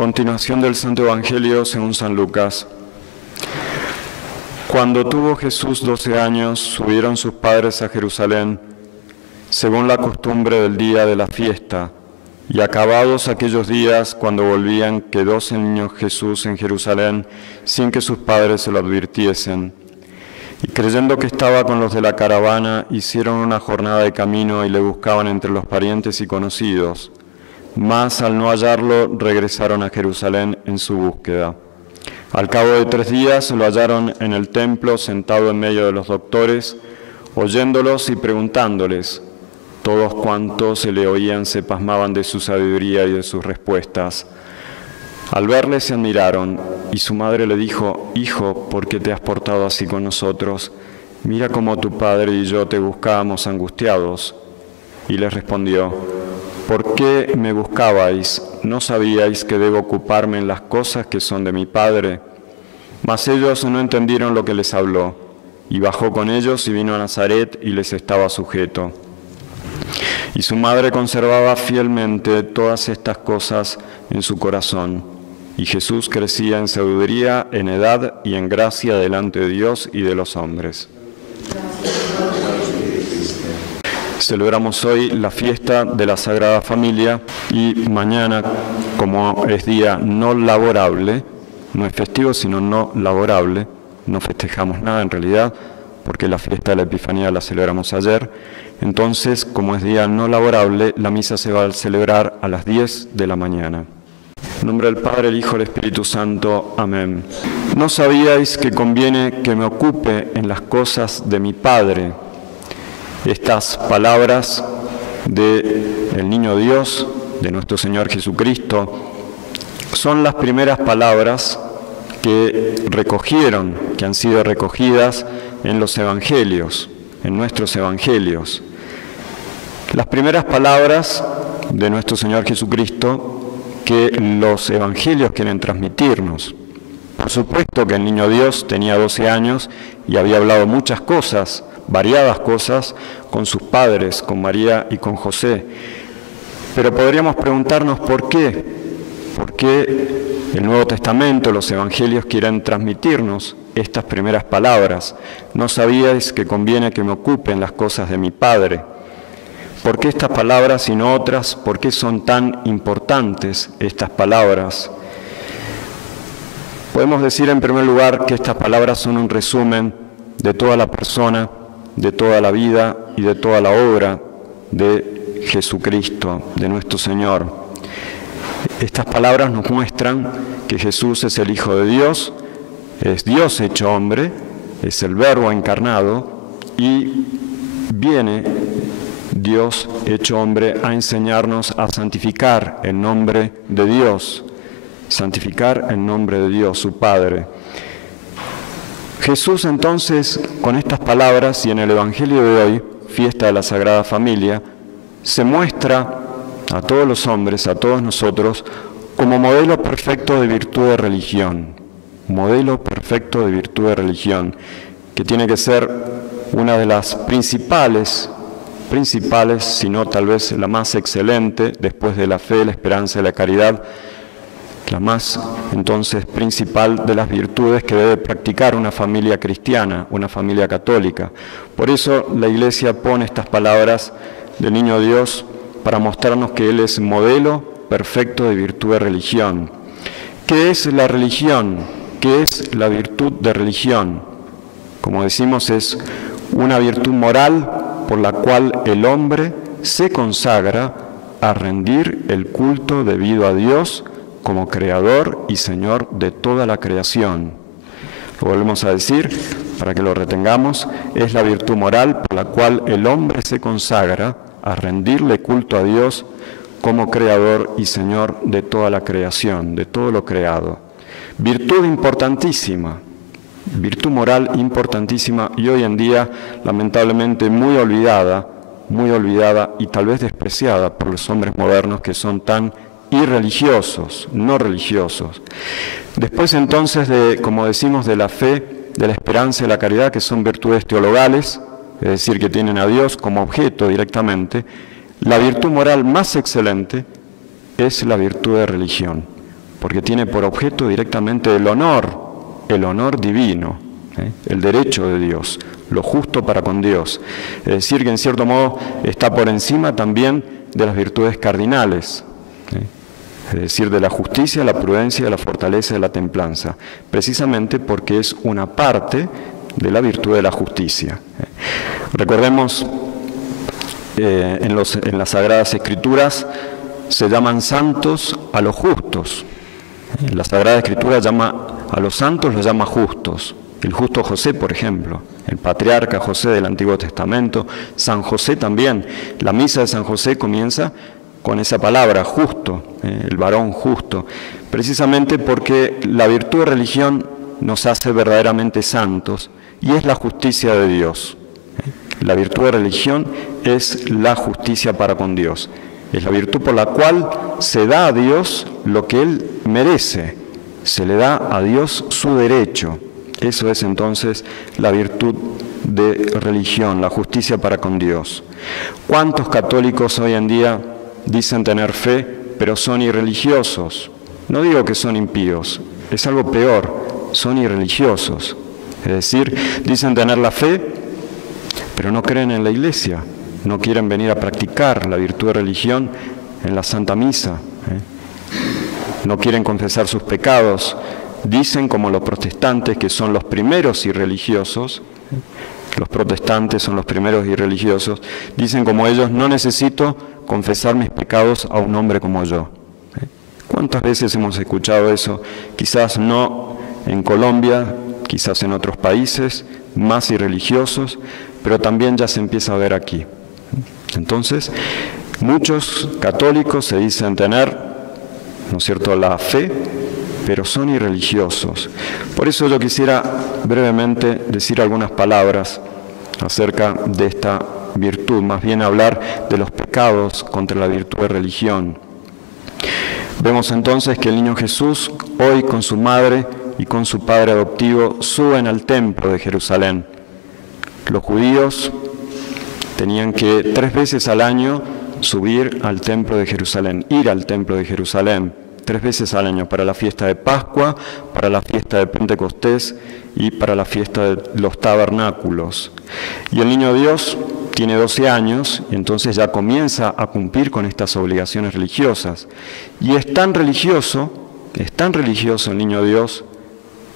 Continuación del Santo Evangelio según San Lucas. Cuando tuvo Jesús 12 años, subieron sus padres a Jerusalén, según la costumbre del día de la fiesta, y acabados aquellos días, cuando volvían, quedóse el niño Jesús en Jerusalén, sin que sus padres se lo advirtiesen. Y creyendo que estaba con los de la caravana, hicieron una jornada de camino y le buscaban entre los parientes y conocidos. Mas al no hallarlo, regresaron a Jerusalén en su búsqueda. Al cabo de 3 días lo hallaron en el templo, sentado en medio de los doctores, oyéndolos y preguntándoles. Todos cuantos se le oían se pasmaban de su sabiduría y de sus respuestas. Al verle se admiraron, y su madre le dijo: Hijo, ¿por qué te has portado así con nosotros? Mira cómo tu padre y yo te buscábamos angustiados. Y les respondió: ¿Por qué me buscabais? ¿No sabíais que debo ocuparme en las cosas que son de mi Padre? Mas ellos no entendieron lo que les habló. Y bajó con ellos y vino a Nazaret y les estaba sujeto. Y su madre conservaba fielmente todas estas cosas en su corazón. Y Jesús crecía en sabiduría, en edad y en gracia delante de Dios y de los hombres. Celebramos hoy la fiesta de la Sagrada Familia y mañana, como es día no laborable, no es festivo sino no laborable, no festejamos nada en realidad, porque la fiesta de la Epifanía la celebramos ayer. Entonces, como es día no laborable, la misa se va a celebrar a las 10 de la mañana. En nombre del Padre, el Hijo y el Espíritu Santo. Amén. ¿No sabíais que conviene que me ocupe en las cosas de mi Padre? Estas palabras del Niño Dios, de nuestro Señor Jesucristo, son las primeras palabras que han sido recogidas en los Evangelios, en nuestros Evangelios. Las primeras palabras de nuestro Señor Jesucristo que los Evangelios quieren transmitirnos. Por supuesto que el Niño Dios tenía 12 años y había hablado muchas cosas, variadas cosas, con sus padres, con María y con José. Pero podríamos preguntarnos por qué. ¿Por qué el Nuevo Testamento, los Evangelios quieren transmitirnos estas primeras palabras? ¿No sabíais que conviene que me ocupe en las cosas de mi Padre? ¿Por qué estas palabras y no otras? ¿Por qué son tan importantes estas palabras? Podemos decir en primer lugar que estas palabras son un resumen de toda la persona, de toda la vida y de toda la obra de Jesucristo, de nuestro Señor. Estas palabras nos muestran que Jesús es el Hijo de Dios, es Dios hecho hombre, es el Verbo encarnado y viene Dios hecho hombre a enseñarnos a santificar el nombre de Dios, santificar el nombre de Dios, su Padre. Jesús entonces, con estas palabras y en el Evangelio de hoy, fiesta de la Sagrada Familia, se muestra a todos los hombres, a todos nosotros, como modelo perfecto de virtud de religión. Modelo perfecto de virtud de religión, que tiene que ser una de las principales, sino tal vez la más excelente, después de la fe, la esperanza y la caridad, la más, entonces, principal de las virtudes que debe practicar una familia cristiana, una familia católica. Por eso la Iglesia pone estas palabras del Niño Dios para mostrarnos que Él es modelo perfecto de virtud de religión. ¿Qué es la religión? ¿Qué es la virtud de religión? Como decimos, es una virtud moral por la cual el hombre se consagra a rendir el culto debido a Dios como Creador y Señor de toda la creación. Lo volvemos a decir para que lo retengamos: es la virtud moral por la cual el hombre se consagra a rendirle culto a Dios como Creador y Señor de toda la creación, de todo lo creado. Virtud importantísima, virtud moral importantísima y hoy en día lamentablemente muy olvidada y tal vez despreciada por los hombres modernos que son tan irreligiosos, no religiosos. Después entonces como decimos, de la fe, de la esperanza y la caridad, que son virtudes teologales, es decir, que tienen a Dios como objeto directamente, la virtud moral más excelente es la virtud de religión. porque tiene por objeto directamente el honor divino, el derecho de Dios, lo justo para con Dios. Es decir, que en cierto modo está por encima también de las virtudes cardinales, es decir, de la justicia, la prudencia, la fortaleza y la templanza, precisamente porque es una parte de la virtud de la justicia. Recordemos, en las Sagradas Escrituras se llaman santos a los justos. La Sagrada Escritura llama a los santos, los llama justos. El justo José, por ejemplo, el patriarca José del Antiguo Testamento, San José también. La misa de San José comienza con esa palabra, justo, el varón justo, precisamente porque la virtud de religión nos hace verdaderamente santos y es la justicia de Dios. La virtud de religión es la justicia para con Dios. Es la virtud por la cual se da a Dios lo que Él merece, se le da a Dios su derecho. Eso es entonces la virtud de religión, la justicia para con Dios. ¿Cuántos católicos hoy en día dicen tener fe, pero son irreligiosos? No digo que son impíos, es algo peor, son irreligiosos. Es decir, dicen tener la fe, pero no creen en la Iglesia, no quieren venir a practicar la virtud de religión en la Santa Misa, no quieren confesar sus pecados. Dicen, como los protestantes, que son los primeros irreligiosos, los protestantes son los primeros irreligiosos, dicen como ellos: no necesito confesar mis pecados a un hombre como yo. ¿Cuántas veces hemos escuchado eso? Quizás no en Colombia, quizás en otros países más irreligiosos, pero también ya se empieza a ver aquí. Entonces, muchos católicos se dicen tener, ¿no es cierto?, la fe, pero son irreligiosos. Por eso yo quisiera brevemente decir algunas palabras acerca de esta virtud, más bien hablar de los pecados contra la virtud de religión. Vemos entonces que el niño Jesús, hoy con su madre y con su padre adoptivo, suben al templo de Jerusalén. Los judíos tenían que 3 veces al año subir al templo de Jerusalén, ir al templo de Jerusalén, 3 veces al año, para la fiesta de Pascua, para la fiesta de Pentecostés y para la fiesta de los tabernáculos. Y el niño Dios tiene 12 años y entonces ya comienza a cumplir con estas obligaciones religiosas. Y es tan religioso el niño Dios,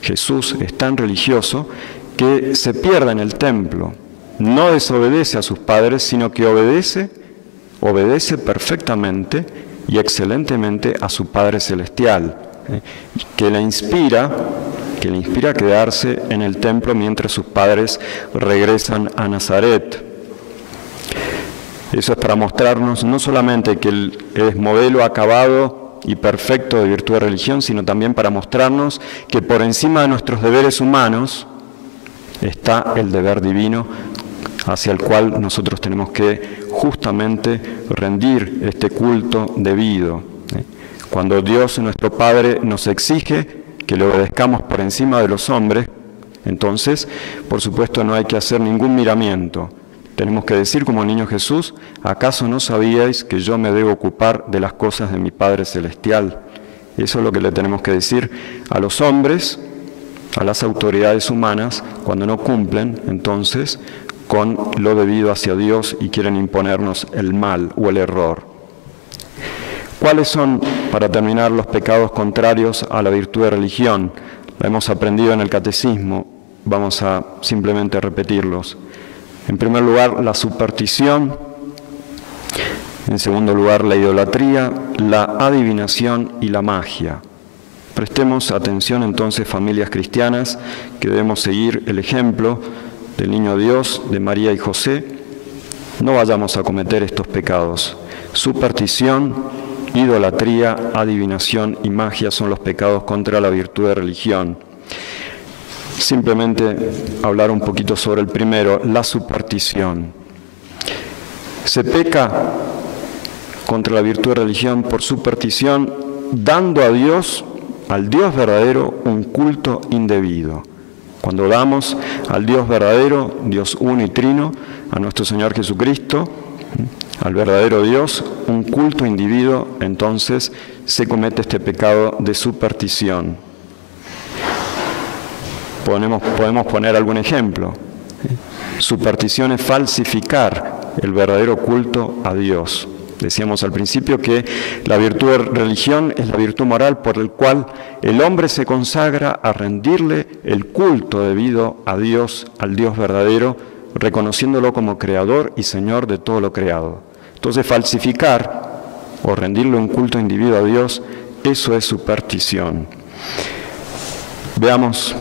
Jesús es tan religioso, que se pierde en el templo. No desobedece a sus padres, sino que obedece perfectamente y excelentemente a su Padre Celestial, que le inspira a quedarse en el templo mientras sus padres regresan a Nazaret. Eso es para mostrarnos no solamente que Él es modelo acabado y perfecto de virtud de religión, sino también para mostrarnos que por encima de nuestros deberes humanos está el deber divino hacia el cual nosotros tenemos que justamente rendir este culto debido. Cuando Dios, nuestro Padre, nos exige que le obedezcamos por encima de los hombres, entonces, por supuesto, no hay que hacer ningún miramiento. Tenemos que decir como el niño Jesús: ¿acaso no sabíais que yo me debo ocupar de las cosas de mi Padre Celestial? Eso es lo que le tenemos que decir a los hombres, a las autoridades humanas, cuando no cumplen, entonces, con lo debido hacia Dios y quieren imponernos el mal o el error. ¿Cuáles son, para terminar, los pecados contrarios a la virtud de religión? Lo hemos aprendido en el catecismo, vamos a simplemente repetirlos. En primer lugar, la superstición. En segundo lugar, la idolatría, la adivinación y la magia. Prestemos atención entonces, familias cristianas, que debemos seguir el ejemplo del niño Dios, de María y José. No vayamos a cometer estos pecados. Superstición, idolatría, adivinación y magia son los pecados contra la virtud de religión. Simplemente hablar un poquito sobre el primero, la superstición. Se peca contra la virtud de religión por superstición, dando a Dios, al Dios verdadero, un culto indebido. Cuando damos al Dios verdadero, Dios uno y trino, a nuestro Señor Jesucristo, al verdadero Dios, un culto individuo, entonces se comete este pecado de superstición. Podemos poner algún ejemplo. Superstición es falsificar el verdadero culto a Dios. Decíamos al principio que la virtud de religión es la virtud moral por la cual el hombre se consagra a rendirle el culto debido a Dios, al Dios verdadero, reconociéndolo como creador y señor de todo lo creado. Entonces, falsificar o rendirle un culto individuo a Dios, eso es superstición. Veamos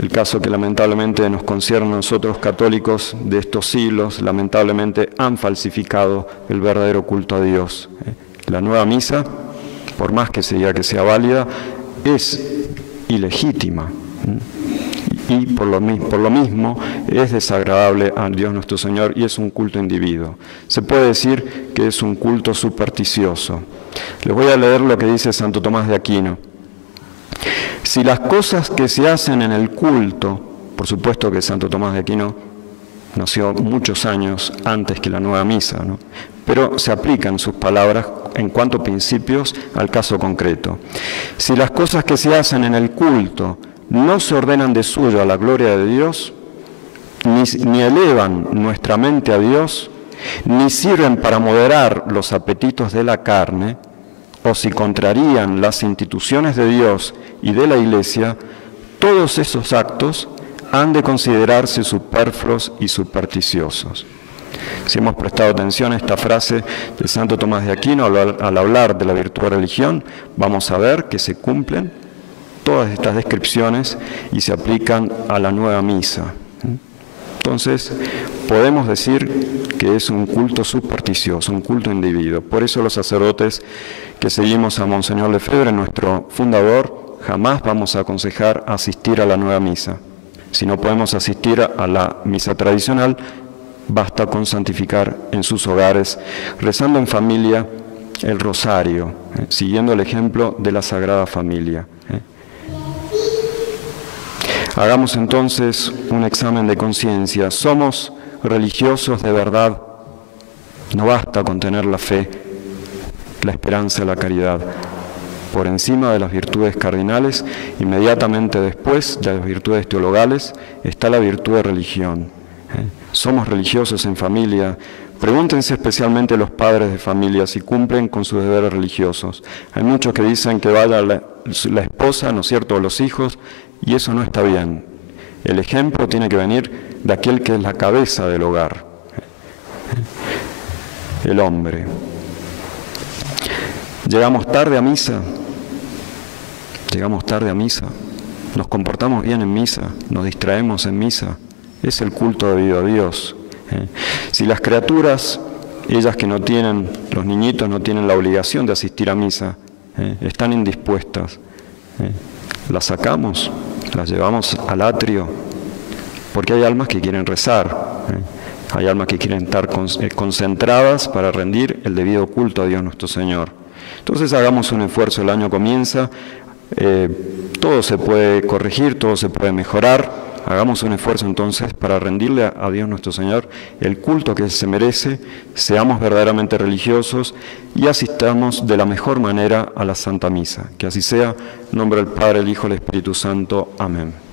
el caso que lamentablemente nos concierne a nosotros católicos de estos siglos. Lamentablemente han falsificado el verdadero culto a Dios. La nueva misa, por más que se diga que sea válida, es ilegítima y por lo mismo es desagradable a Dios nuestro Señor y es un culto individuo. Se puede decir que es un culto supersticioso. Les voy a leer lo que dice Santo Tomás de Aquino. Si las cosas que se hacen en el culto, por supuesto que Santo Tomás de Aquino nació muchos años antes que la nueva misa, ¿no? Pero se aplican sus palabras en cuanto a principios al caso concreto. Si las cosas que se hacen en el culto no se ordenan de suyo a la gloria de Dios, ni elevan nuestra mente a Dios, ni sirven para moderar los apetitos de la carne, o si contrarían las instituciones de Dios y de la Iglesia, todos esos actos han de considerarse superfluos y supersticiosos. Si hemos prestado atención a esta frase de Santo Tomás de Aquino al hablar de la virtud de religión, vamos a ver que se cumplen todas estas descripciones y se aplican a la nueva misa. Entonces, podemos decir que es un culto supersticioso, un culto individuo. Por eso los sacerdotes que seguimos a Monseñor Lefebvre, nuestro fundador, jamás vamos a aconsejar asistir a la nueva misa. Si no podemos asistir a la misa tradicional, basta con santificar en sus hogares, rezando en familia el rosario, siguiendo el ejemplo de la Sagrada Familia. Hagamos entonces un examen de conciencia. ¿Somos religiosos de verdad? No basta con tener la fe, la esperanza y la caridad. Por encima de las virtudes cardinales, inmediatamente después de las virtudes teologales, está la virtud de religión. ¿Somos religiosos en familia? Pregúntense especialmente los padres de familia si cumplen con sus deberes religiosos. Hay muchos que dicen que vaya la esposa, ¿no es cierto?, o los hijos, y eso no está bien. El ejemplo tiene que venir de aquel que es la cabeza del hogar, el hombre. Llegamos tarde a misa, nos comportamos bien en misa, nos distraemos en misa, es el culto debido a Dios. Si las criaturas, ellas que no tienen, los niñitos no tienen la obligación de asistir a misa, están indispuestas, las sacamos, las llevamos al atrio, porque hay almas que quieren rezar, hay almas que quieren estar concentradas para rendir el debido culto a Dios nuestro Señor. Entonces hagamos un esfuerzo, el año comienza, todo se puede corregir, todo se puede mejorar. Hagamos un esfuerzo entonces para rendirle a Dios nuestro Señor el culto que se merece, seamos verdaderamente religiosos y asistamos de la mejor manera a la Santa Misa. Que así sea, en nombre del Padre, el Hijo y el Espíritu Santo. Amén.